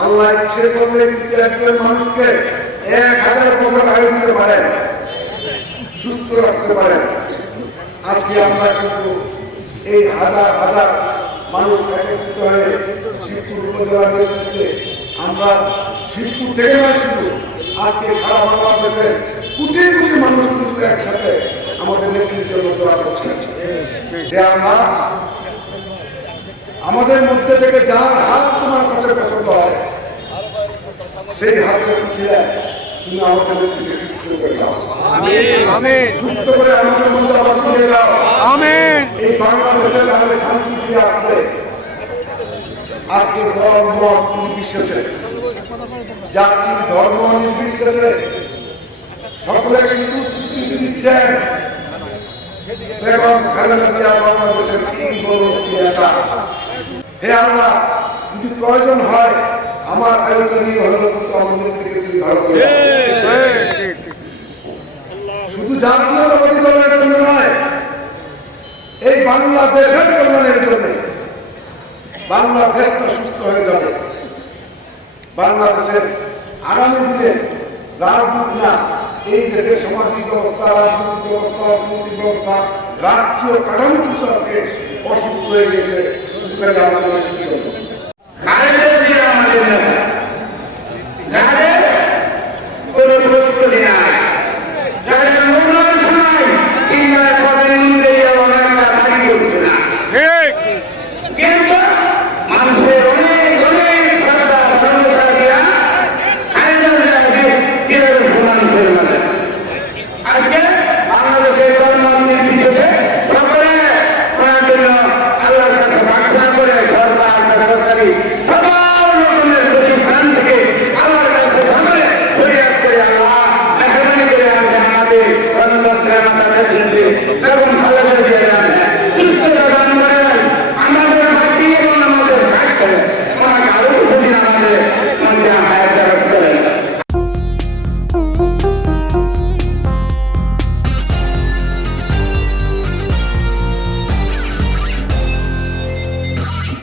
আল্লাহ ইচ্ছে করলে কিন্তু একজন মানুষকে 1000 বছর আয়ু দিতে পারেন, সুস্থ রাখতে পারেন। আজকে আমরা কিন্তু এই হাজার হাজার মানুষ একত্রিত হয়ে শিবপুর উপজেলার নেতৃত্বে আমরা শিবপুর থেকে নয়, শুধু আজকে সারা বাংলাদেশে কোটি কোটি মানুষ কিন্তু একসাথে আমাদের নেতৃত্বের জন্য দোয়া করছেন যে আমরা আমাদের মধ্যে থেকে যার হাত তোমার কাছে পছন্দ হয় সেই হাতে ছিলে তুমি আমাদের নেতৃত্বে সুস্থ করে দাও, সুস্থ করে আমাদের মধ্যে আবার ফিরিয়ে দাও। এই বাংলাদেশের তাহলে শান্তি ফিরে আসবে। আজকে ধর্ম নির্বিশেষে, জাতি ধর্ম নির্বিশেষে সকলে কিন্তু স্বীকৃতি দিচ্ছেন বেগম খালেদা জিয়া বাংলাদেশের কিংবদন্তি নেতা। হে আল্লাহ, যদি প্রয়োজন হয় আমার আয়োজনীয় হলেও কিন্তু আমাদের থেকে তিনি ভালো করে, শুধু জাতীয়তাবাদী দলের জন্য নয়, এই বাংলাদেশের কল্যাণের জন্য। বাংলাদেশটা সুস্থ হয়ে যাবে। বাংলাদেশের আগামী দিনে রাজনীতি না, এই দেশের সামাজিক ব্যবস্থা, রাজনৈতিক ব্যবস্থা, অর্থনৈতিক ব্যবস্থা, রাষ্ট্রীয় কাঠামো কিন্তু আজকে অসুস্থ হয়ে গিয়েছে। সুতরাং আমাদের ভালো